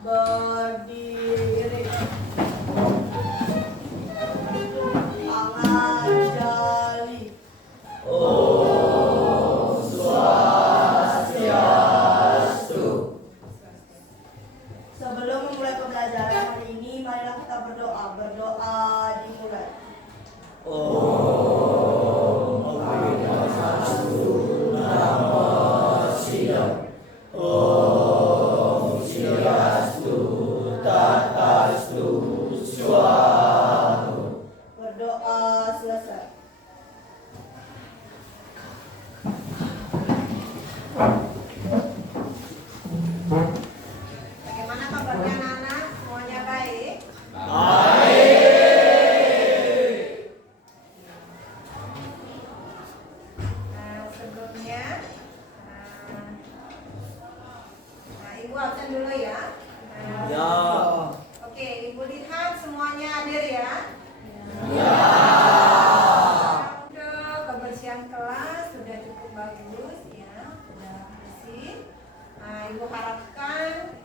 Berdiri. Tangan jali. Om Swastiastu. Sebelum memulai pembelajaran hari ini, marilah kita berdoa. Berdoa dimulai. Om Swastiastu. Namo Siddhaya. Om Swastiastu. Tatastu. Swaha. Berdoa selesai. Bagaimana kabarnya anak-anak? Semuanya baik? Sebelumnya, Ibu absen dulu ya. Ya. Oke, Ibu lihat semuanya hadir ya. Ya. Untuk kebersihan kelas sudah cukup bagus ya, sudah bersih. Ibu harapkan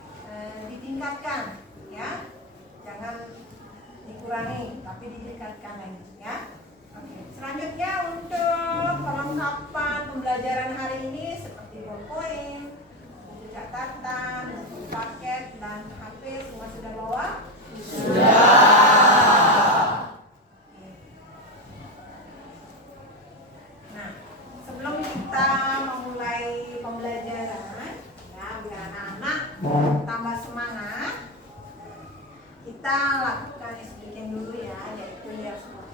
ditingkatkan ya, jangan dikurangi, tapi ditingkatkan lagi ya. Oke, selanjutnya untuk perlengkapan pembelajaran hari ini seperti ballpoint, buku catatan, buku paket dan HP semua sudah bawa? Sudah. Nah, sebelum kita memulai pembelajaran, ya biar anak-anak tambah semangat, kita lakukan speaking dulu ya, yaitu lihat semua.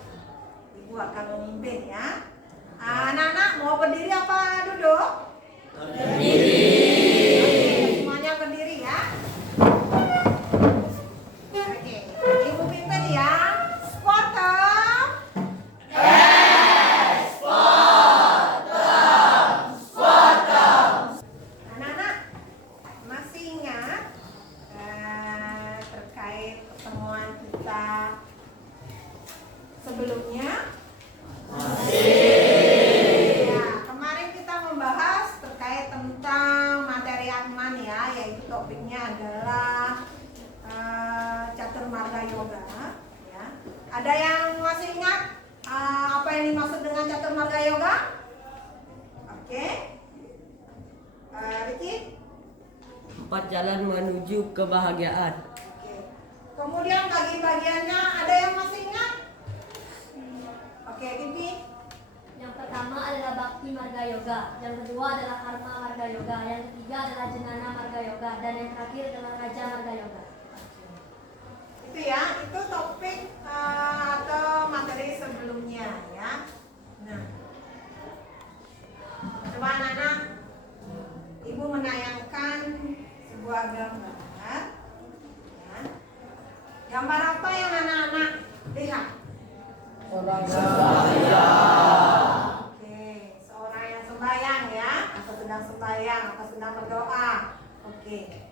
Ibu akan memimpin ya. Anak-anak mau berdiri apa duduk? Berdiri. Oke, semuanya berdiri ya. Oke, Ibu pimpin ya. Sportem. Anak-anak masih ingat terkait pertemuan kita sebelumnya? Ya, kemarin kita membahas terkait tentang materi Atman ya, yaitu topiknya adalah Catur Marga Yoga ya. Ada yang masih ingat apa yang dimaksud dengan Catur Marga Yoga? Oke. Ricky? 4 jalan menuju kebahagiaan. Oke. Kemudian bagi-bagiannya ada yang masih ingat? Oke, Bibi. Yang pertama adalah Bakti Marga Yoga, yang kedua adalah Karma Marga Yoga, yang ketiga adalah Jenana Marga Yoga, dan yang terakhir adalah Raja Marga Yoga. Itu ya, itu topik atau materi sebelumnya ya. Nah, coba anak-anak, Ibu menayangkan sebuah gambar ya. Gambar apa yang anak-anak lihat? Sembahyang. Oke, seorang yang sembahyang ya, atau sedang sembahyang, atau sedang berdoa. Oke.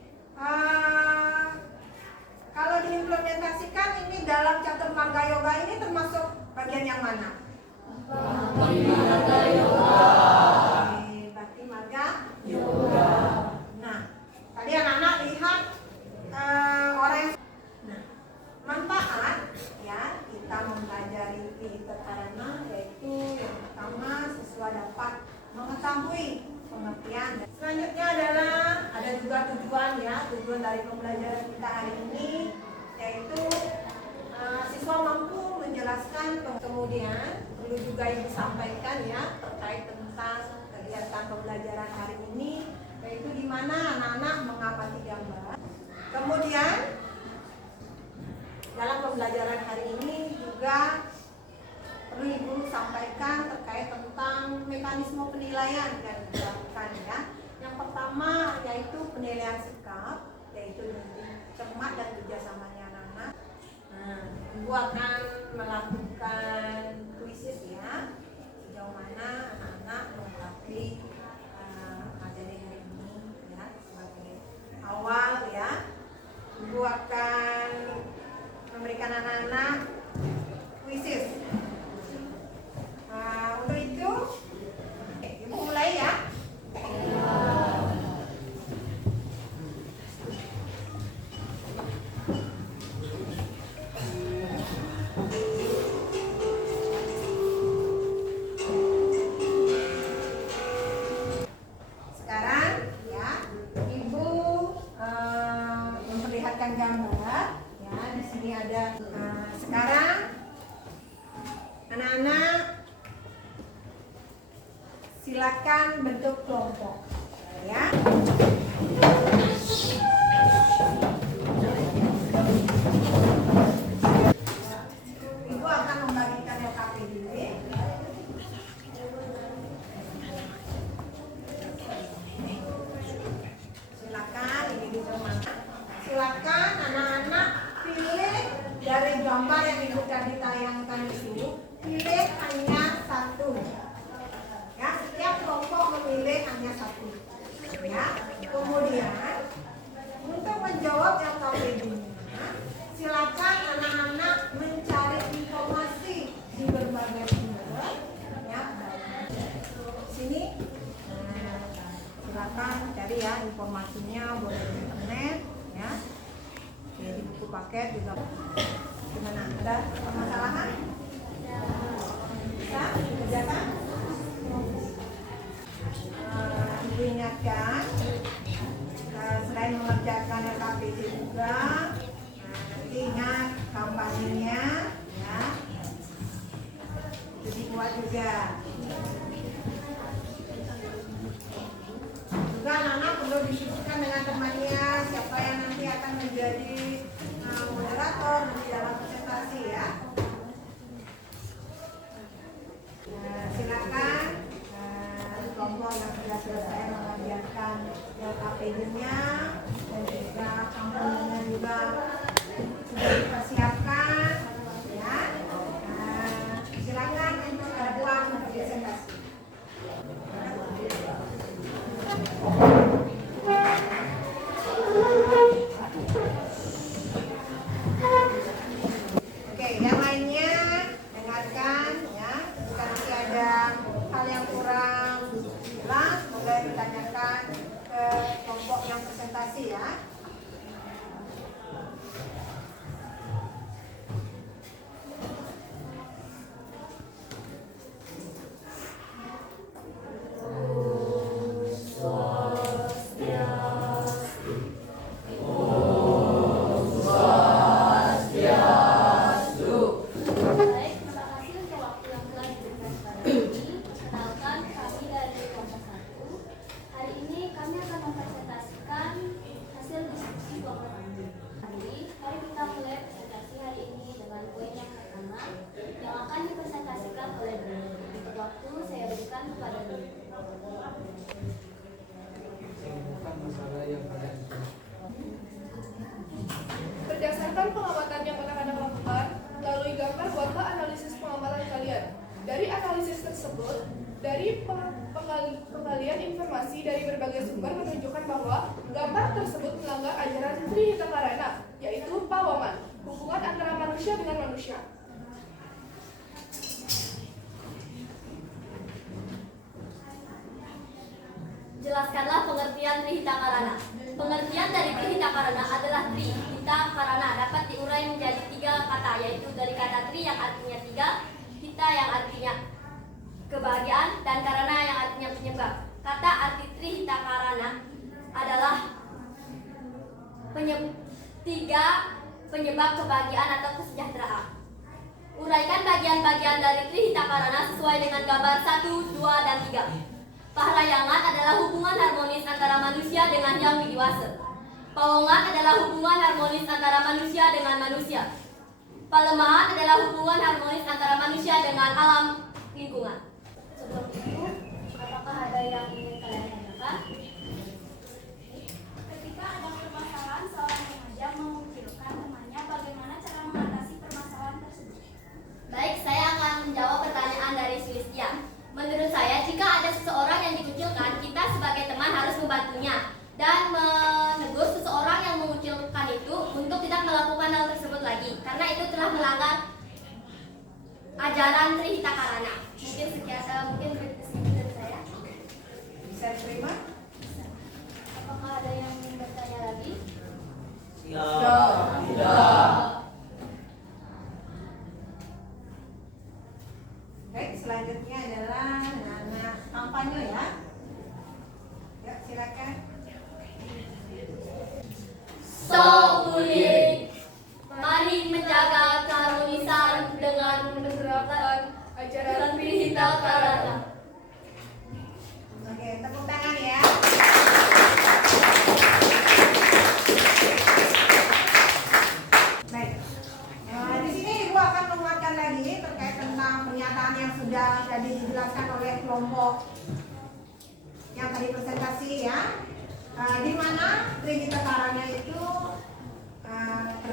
Kalau diimplementasikan ini dalam Catur Marga Yoga ini termasuk bagian yang mana? Bakti Marga Yoga. Oke, Bakti Marga Yoga. Nah, tadi anak-anak lihat orang yang manfaat ya kita mempelajari Vitarana, yaitu yang pertama siswa dapat mengetahui pengertian. Selanjutnya adalah ada juga tujuan ya, tujuan dari pembelajaran kita hari ini, yaitu siswa mampu menjelaskan. Kemudian perlu juga yang disampaikan ya terkait tentang kegiatan pembelajaran hari ini, yaitu di mana anak-anak mengamati gambar. Kemudian dalam pembelajaran hari ini juga perlu Ibu sampaikan terkait tentang mekanisme penilaian yang dilakukan ya. Yang pertama yaitu penilaian sikap, yaitu cermat dan kerjasamanya anak-anak. Nah, Ibu akan melakukan kuisis ya, sejauh mana anak-anak mengetahui materi hari ini ya. Sebagai awal ya, Ibu akan memberikan anak-anak kuisis. Untuk itu, Ibu mulai ya. memberikan gambar. Ya, di sini ada. Sekarang anak-anak silakan bentuk kelompok. Ya. Ibu akan membagikan LKPD. Silakan, ini dicermati. Silakan anak-anak pilih dari gambar yang ibu tadi tayangkan itu, pilih hanya satu. Ya, setiap kelompok memilih hanya satu. Ya, kemudian untuk menjawab LKPD-nya, silakan anak-anak mencari informasi di berbagai sumber. Ya, sini silakan cari ya informasinya, boleh di internet, ya. Oke, di buku paket juga. Gimana? Ada permasalahan? Bisa dikerjakan? Ibu ingatkan, selain mengerjakan LKPD juga, nanti ingat kampanyenya, ya, itu dibuat juga. Juga anak-anak perlu disibukkan dengan temannya, siapa yang nanti akan menjadi moderator nanti dalam presentasi ya. Silakan kelompok yang sudah selesai mengerjakan LKPD-nya dan juga kampanyenya juga sudah dipersiapkan, ya. Silakan untuk buat presentasi. Oke, yang lainnya dengarkan ya. Jika nanti ada hal yang kurang jelas, boleh ditanyakan ke kelompok yang presentasi ya. Baik, terima kasih untuk waktu yang telah diberikan kepada kami. Perkenalkan, kami dari kelompok 1. Hari ini kami akan mempresentasikan hasil diskusi kelompok kami. Mari kita mulai presentasi hari ini dengan poin yang pertama yang akan dipresentasikan oleh Dulu. Untuk waktu saya berikan kepada Dulu. Berdasarkan pengamatan yang anak-anak lakukan, melalui gambar buatlah analisis pengamatan kalian. Dari analisis tersebut, dari penggalian informasi dari berbagai sumber menunjukkan bahwa gambar tersebut melanggar ajaran Trihitakarana, yaitu pawaman, hubungan antara manusia dengan manusia. Jelaskanlah pengertian Trihitakarana. Pengertian dari Trihitakarana adalah Trihitakarana dapat diurai menjadi 3 kata, yaitu dari kata Tri yang artinya 3, Hita yang artinya kebahagiaan, dan Karana yang artinya penyebab. Kata arti Trihitakarana adalah 3 penyebab kebahagiaan atau kesejahteraan. Uraikan bagian-bagian dari Trihitakarana sesuai dengan gambar 1, 2, dan 3. Pahrayangan adalah hubungan harmonis antara manusia dengan yang widiwasa. Pawongan adalah hubungan harmonis antara manusia dengan manusia. Palemahan adalah hubungan harmonis antara manusia dengan alam lingkungan. Sebelum itu, apakah ada yang ingin kalian tanyakan? Ketika ada permasalahan, seorang remaja mengumpulkan temannya, bagaimana cara mengatasi permasalahan tersebut? Baik, saya akan menjawab pertanyaan dari Sulistia. Menurut saya, jika ada seseorang yang dikucilkan, kita sebagai teman harus membantunya dan menegur seseorang yang mengucilkan itu untuk tidak melakukan hal tersebut lagi, karena itu telah melanggar ajaran Trihitakarana. Mungkin sekian, mungkin segitu dari saya. Bisa diterima? Apakah ada yang ingin bertanya lagi? Baik, selanjutnya adalah anak kampanye ya. Ya, silakan. So mulia.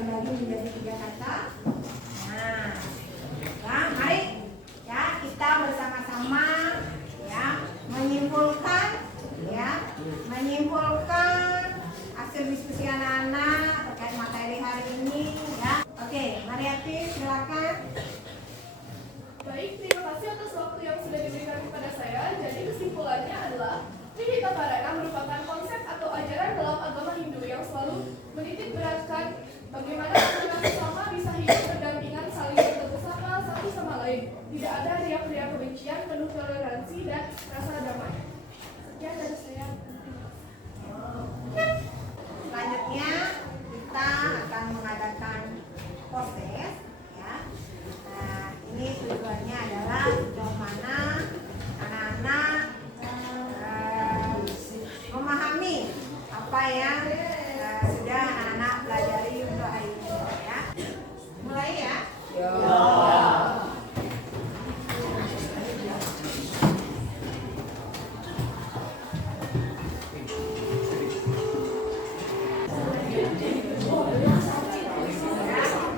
bagi menjadi 3 kata. Nah, ya, mari ya kita bersama-sama ya menyimpulkan hasil diskusi anak-anak terkait materi hari ini ya. Oke, Mariati silakan. Baik, terima kasih atas waktu yang sudah diberikan kepada saya. Jadi kesimpulannya adalah Trihita Karana merupakan konsep atau ajaran dalam agama Hindu yang selalu menitik beratkan bagaimana manusia sesama bisa hidup berdampingan, saling bertegur sapa satu sama lain. Tidak ada riak-riak kebencian, penuh toleransi dan rasa damai. Sekian dari saya. Selanjutnya kita akan mengadakan proses ya. Nah, ini tujuannya adalah sejauh mana anak-anak memahami apa yang sudah anak-anak pelajari untuk hari ini ya. Mulai ya.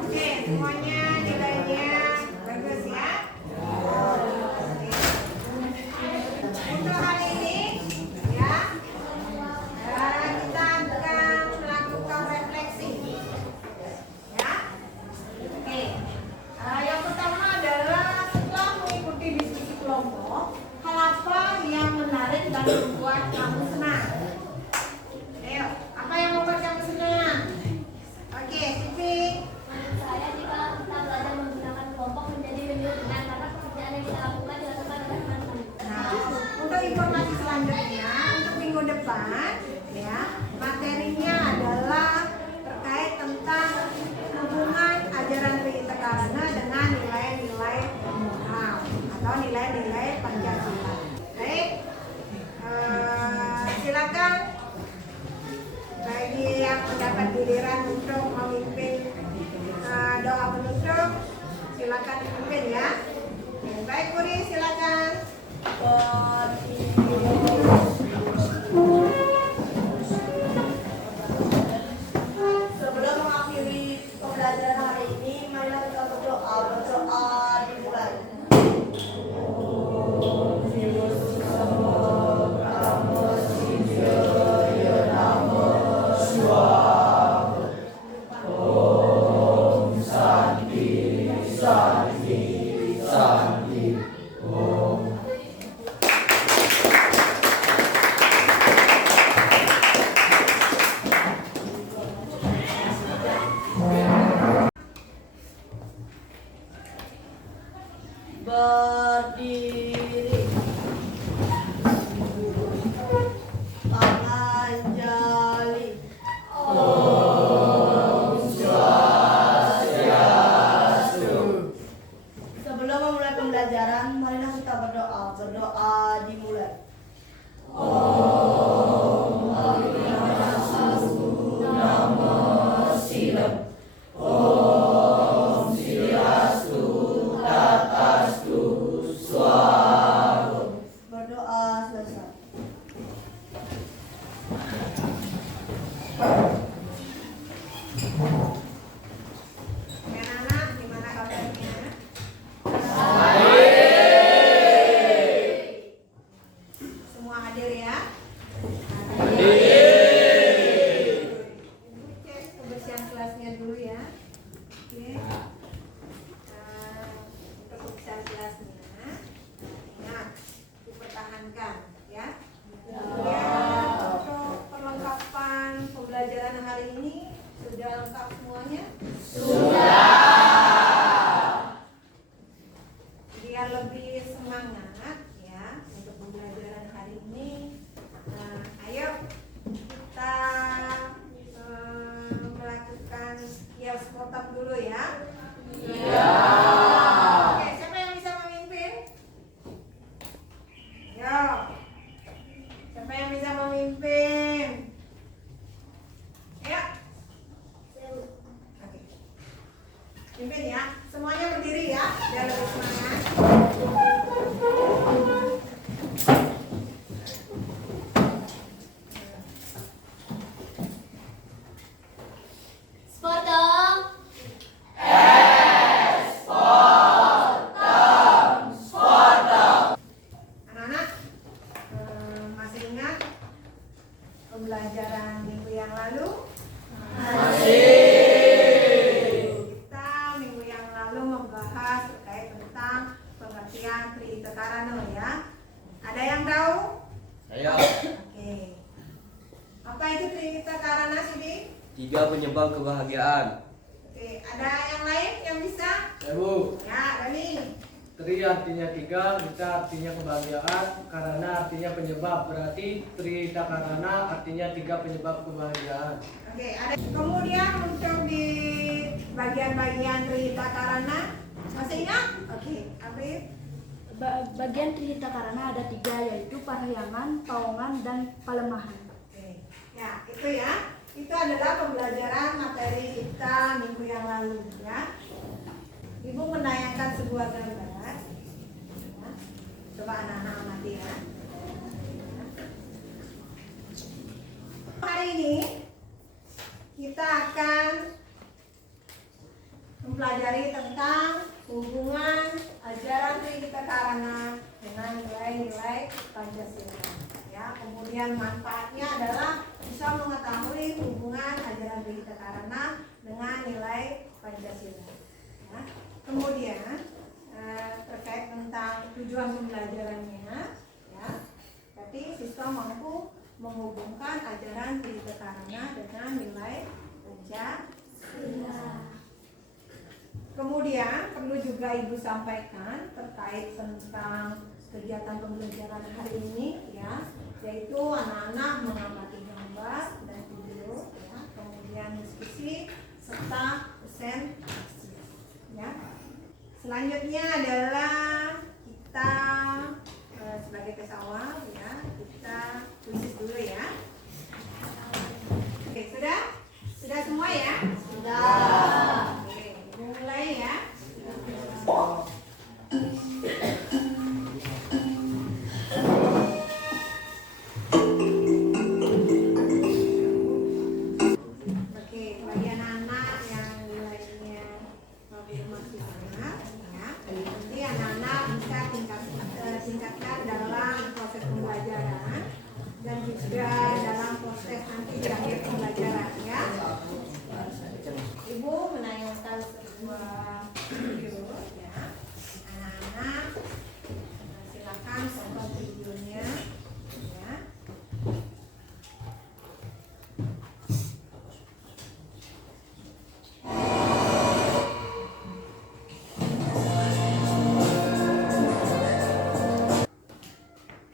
Oke, semuanya nilainya bagus ya. Untuk hari ini ya, kita akan melakukan refleksi ya. Oke, yang pertama adalah setelah mengikuti diskusi kelompok, hal apa yang menarik dan membuat kamu senang? Ayo, apa yang membuat kamu senang? Oke, Siti. Menurut saya jika kita belajar menggunakan kelompok menjadi menyenangkan karena pekerjaan yang kita lakukan dilakukan oleh teman-teman. Nah, untuk informasi selanjutnya untuk minggu depan ya, materinya adalah terkait tentang hubungan ajaran Trihita Karana dengan nilai-nilai moral atau nilai-nilai Pancasila. Baik, silakan bagi yang mendapat giliran untuk memimpin doa penutup, silakan dipimpin ya. Baik, Puri, silakan. Sebelum mengakhiri pembelajaran hari ini, marilah kita berdoa. Berdoa dimulai. Berdiri. Tangan jali. Sebelum memulai pembelajaran, marilah kita berdoa. Berdoa dimulai. Berdoa selesai. Anak-anak, gimana kabarnya? Semua hadir ya? Ibu cek kebersihan kelasnya dulu ya. Oke. Untuk kebersihan kelasnya, ingat dipertahankan ya. Kemudian untuk perlengkapan pembelajaran hari ini sudah lengkap semuanya? Biar lebih semangat ya untuk pembelajaran hari ini. Ayo kita melakukan kios kotak dulu ya. Oke, siapa yang bisa memimpin? Yo, siapa yang bisa memimpin? Ayo. Oke. Pimpin ya. Semuanya berdiri ya, biar lebih semangat. Sepotong 3 penyebab kebahagiaan. Oke, ada yang lain yang bisa? Ya Bu, Ya, Dani. tri artinya 3, kita artinya kebahagiaan, karena artinya penyebab. Berarti trita karana artinya 3 penyebab kebahagiaan. Oke, ada. Kemudian untuk di bagian-bagian Trihita Karana, masih ingat? Oke, April. Bagian Trihita Karana ada 3, yaitu parahyangan, paongan, dan palemahan. Oke. Ya, itu ya. Itu adalah pembelajaran materi kita minggu yang lalu ya. Ibu menayangkan sebuah gambar. Ya. Coba anak-anak amati ya. Hari ini kita akan mempelajari tentang hubungan ajaran Trihita Karana dengan nilai-nilai Pancasila. Ya, kemudian manfaatnya adalah bisa mengetahui hubungan ajaran Trihita Karana dengan nilai Pancasila. Ya. Kemudian terkait tentang tujuan pembelajarannya, ya, tapi siswa mampu menghubungkan ajaran Trihita Karana dengan nilai Pancasila. Kemudian perlu juga Ibu sampaikan terkait tentang kegiatan pembelajaran hari ini, ya, yaitu anak-anak mengamati gambar dan video, ya, kemudian diskusi serta presentasi. Ya. Selanjutnya adalah kita sebagai tes awal, ya, kita tulis dulu ya. Oke, sudah semua ya? Sudah. Oke, mulai ya. Oke, bagi anak-anak yang nilainya masih sangat, ya, nanti anak-anak bisa tingkatkan dalam proses pembelajaran dan juga dalam proses nanti di akhir pembelajaran, ya. Ibu menayangkan sebuah video, ya. Anak-anak silakan tonton videonya, ya.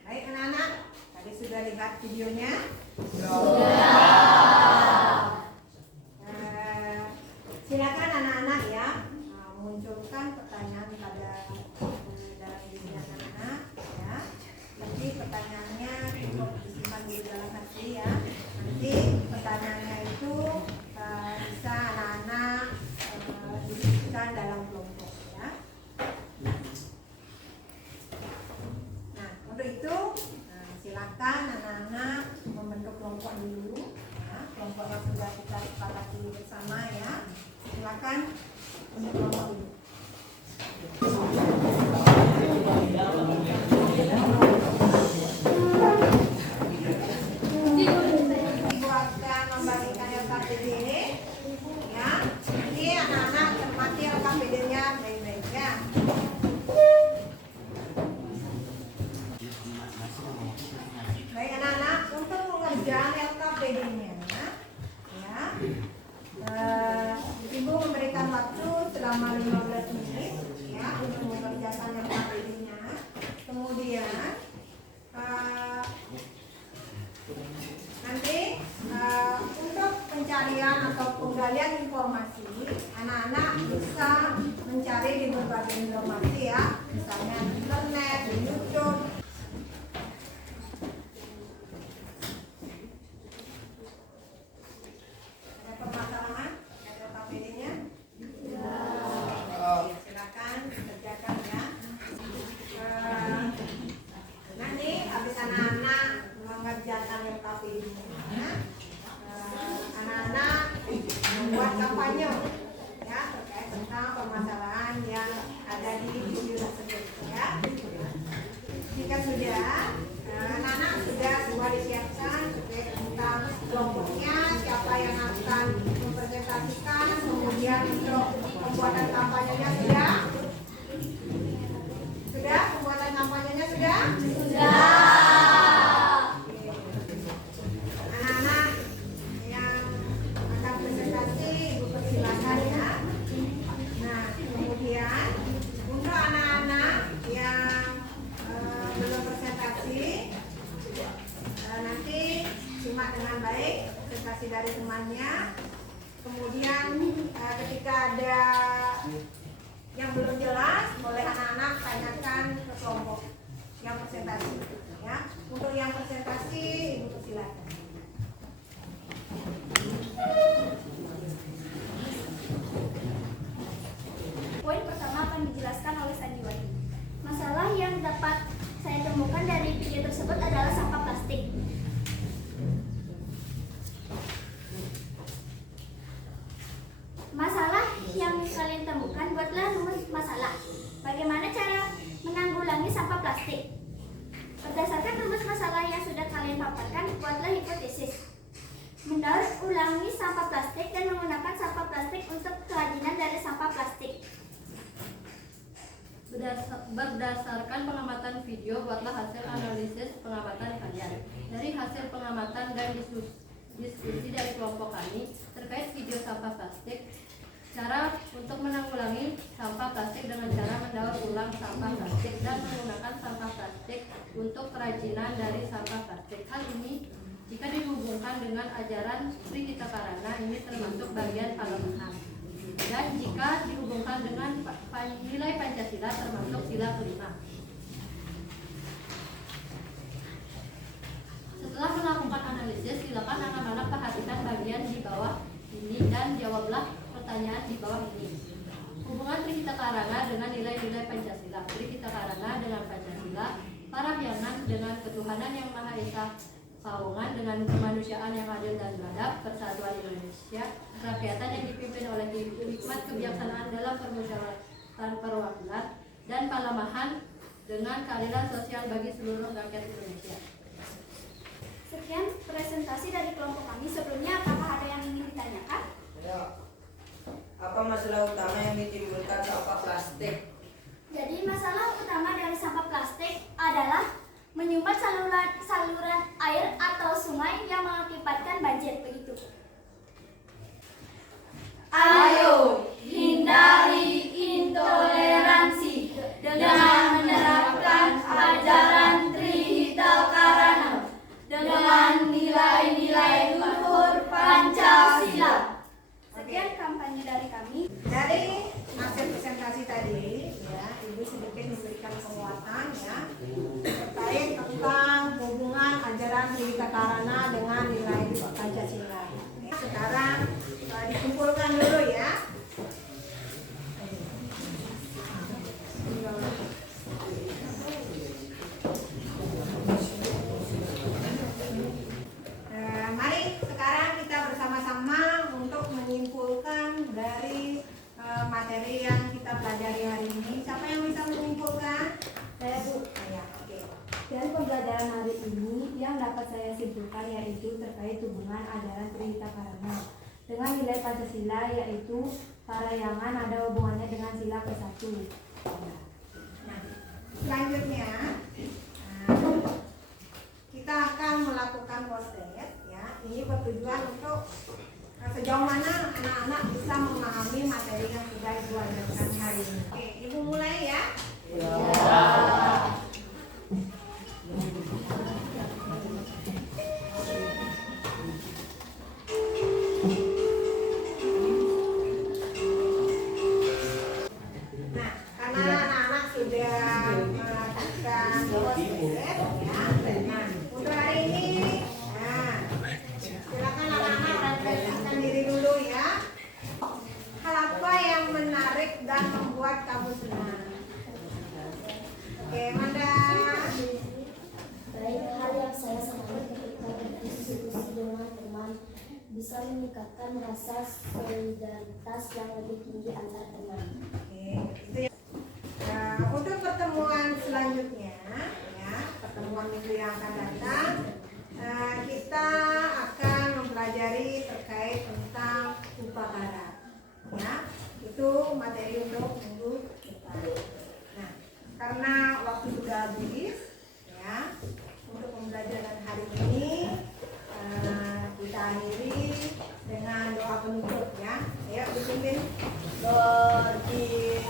Baik anak-anak, tadi sudah lihat videonya? Silakan anak-anak ya munculkan pertanyaan pada dalam diri anak-anak ya. Nanti pertanyaannya cukup disimpan di dalam hati ya. Nanti pertanyaannya itu bisa anak-anak diskusikan dalam kelompok ya. Nah, untuk itu silakan anak-anak membentuk kelompok dulu. Ya, kelompok yang sudah kita sepakati bersama ya. Silakan untuk kelompok dulu. Ibu akan membagikan LKPD ya. Jadi anak-anak cermati LKPD-nya baik-baik ya. Baik anak-anak, untuk pengerjaan LKPD-nya ya, Ibu memberikan waktu selama 15 menit ya untuk mengerjakan LKPD-nya. Kemudian nanti untuk pencarian atau penggalian informasi, anak-anak bisa mencari di berbagai informasi ya, misalnya di internet, di YouTube. Permasalahan ada LKPD-nya? Ya. Silakan kerjakan ya. Nanti habis anak-anak mengerjakan LKPD-nya, anak-anak membuat kampanye ya terkait tentang permasalahan yang ada di video tersebut ya. Jika sudah anak-anak sudah semua disiapkan terkait tentang kelompoknya, siapa yang akan mempresentasikan, kemudian untuk pembuatan kampanyenya sudah? Sudah? Pembuatan kampanyenya sudah? Sudah. Anak-anak yang akan yang kalian temukan, buatlah rumus masalah. Bagaimana cara menanggulangi sampah plastik? Berdasarkan rumus masalah yang sudah kalian paparkan, buatlah hipotesis. Mendaur ulangi sampah plastik dan menggunakan sampah plastik untuk kerajinan dari sampah plastik. Berdasarkan pengamatan video, buatlah hasil analisis pengamatan kalian. Dari hasil pengamatan dan diskusi dari kelompok kami terkait video sampah plastik, cara untuk menanggulangi sampah plastik dengan cara mendaur ulang sampah plastik dan menggunakan sampah plastik untuk kerajinan dari sampah plastik. Hal ini jika dihubungkan dengan ajaran Sri Hita Karana, ini termasuk bagian palemahan. Dan jika dihubungkan dengan nilai Pancasila, termasuk sila kelima. Setelah melakukan analisis, silakan anak-anak perhatikan bagian di bawah ini dan jawablah pertanyaan di bawah ini. Hubungan Sri Hita Karana dengan nilai-nilai Pancasila. Sri Hita Karana dengan Pancasila. Parahyangan dengan ketuhanan yang Maha Esa. Sawangan dengan kemanusiaan yang adil dan beradab. Persatuan Indonesia. Kerakyatan yang dipimpin oleh hikmat kebijaksanaan dalam permusyawaratan perwakilan. Dan Palemahan dengan keadilan sosial bagi seluruh rakyat Indonesia. Sekian presentasi dari kelompok kami. Sebelumnya, apakah ada yang ingin ditanyakan? Ya. Apa masalah utama yang ditimbulkan sampah plastik? Jadi masalah utama dari sampah plastik adalah menyumbat saluran air atau sungai yang mengakibatkan banjir, begitu. Ayo hindari intoleransi dengan menerapkan ajaran Sri Hita Karana dengan nilai-nilai luhur Pancasila. Sekian kampanye dari kami. Dari hasil presentasi tadi, ya, Ibu sedikit memberikan penguatan ya terkait tentang hubungan ajaran Sri Hita Karana dengan nilai Pancasila. Sekarang dikumpulkan dulu ya. Mari sekarang kita bersama-sama untuk menyimpulkan dari materi yang kita pelajari hari ini. Siapa yang bisa menyimpulkan? Saya, Bu. Ya, oke. Dari pembelajaran hari ini yang dapat saya simpulkan yaitu terkait hubungan ajaran Sri Hita Karana dengan nilai Pancasila, yaitu parahyangan ada hubungannya dengan sila ke-1. Nah, selanjutnya kita akan melakukan proses ya. Ini bertujuan untuk sejauh mana anak-anak bisa memahami materi yang sudah Ibu ajarkan hari ini. Oke, Ibu mulai ya. Nah, karena anak-anak sudah melakukan proses ya. Nah, untuk hari ini, silakan anak-anak refleksikan diri dulu ya. Hal apa yang menarik dan membuat kamu senang? Oke, Manda. Baik, hal yang saya senangi ketika berdiskusi dengan teman bisa meningkatkan rasa solidaritas yang lebih tinggi antar teman. Oke, itu ya. Nah, untuk pertemuan selanjutnya, ya, pertemuan minggu yang akan datang, kita akan mempelajari terkait tentang upakara, ya, itu materi untuk minggu depan. Nah, karena waktu sudah habis, ya, untuk pembelajaran hari ini kita akhiri dengan doa penutup, ya. Ayo dipimpin. Berdiri.